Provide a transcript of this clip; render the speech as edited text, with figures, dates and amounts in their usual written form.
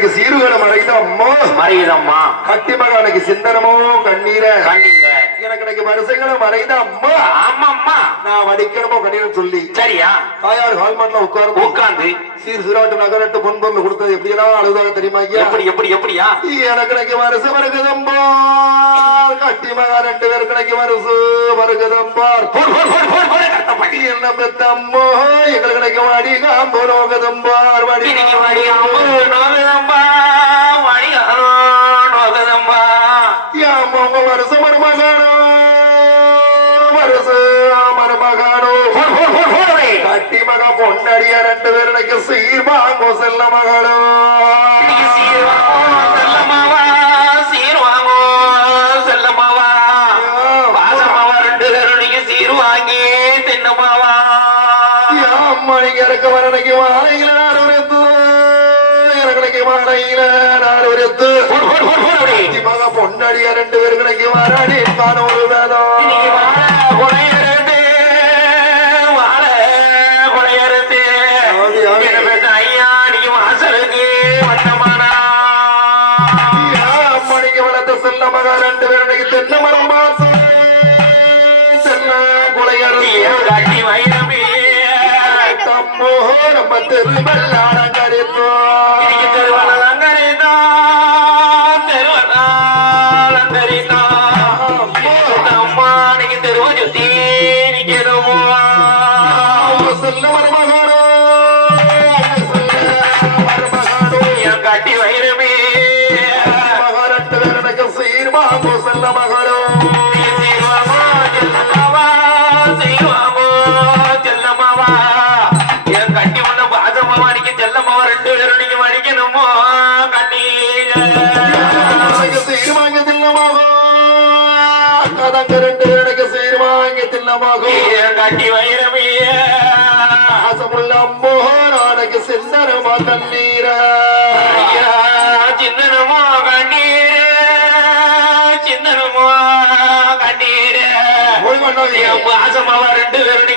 மகனுக்கு சீருகடம் மறைதம்மா கட்டி மகனுக்கு சிந்தனமோ கண்ணீர எனக்கு எனக்கு வருஷங்களும் மறைந்த அம்மா ஆமாம்மா நான் வடிக்கணுமோ கண்ணீர் சொல்லி சரியா தாயார் ஹால்மாட்ல உட்கார்ந்து சீர் சிராட்டு நகரட்டு பொன்பொம்மை கொடுத்தது எப்படியெல்லாம் அழுதாக தெரியுமா ஐயா எப்படியா எனக்கு எனக்கு வருஷம் வருகுதம்பா கட்டி மகா 2 பேருக்கு எனக்கு வருஷம் வருகுதம்பார் என்ன பெத்தம்மோ எங்களுக்கு கிடைக்க வாடி காம்போ நோகதம்பார் வாடி வருஷம் மருமகானோ வருஷம் மருமகானோ கட்டி மகா பொன்னடியா 2 பேர் எனக்கு சீர்வாங்கோ செல்ல மகளோ எனக்கு வரணைக்கு வாழையில நான் ஒரு எனக்கு வாழையில நான் ஒரு மக பொன்னடியா 2 பேர் கிடைக்கு வாராடி ஒரு வேதம் ஐயா நீங்க வாசலுக்கு வந்தமானா அம்மணிக்கு வளர்த்த செல்ல மக 2 பேர் எனக்கு தென்னை மரம் மாசம் செல்ல குலையரசி கட்டி வைரமே நம்ம திருவள்ளாடங்கரித்தோ கட்டி வைரமே மகாரட்டு எனக்கு சீர்வாங்கோ செல்ல மகளோ கட்டி வைரமே அசமுள்ள அம்மோரானக்கு சிந்தனமா தண்ணீர சிந்தனமோ கண்ணீர் சிந்தனமோ கண்ணீர் ஆசமாவா 2 பேரும்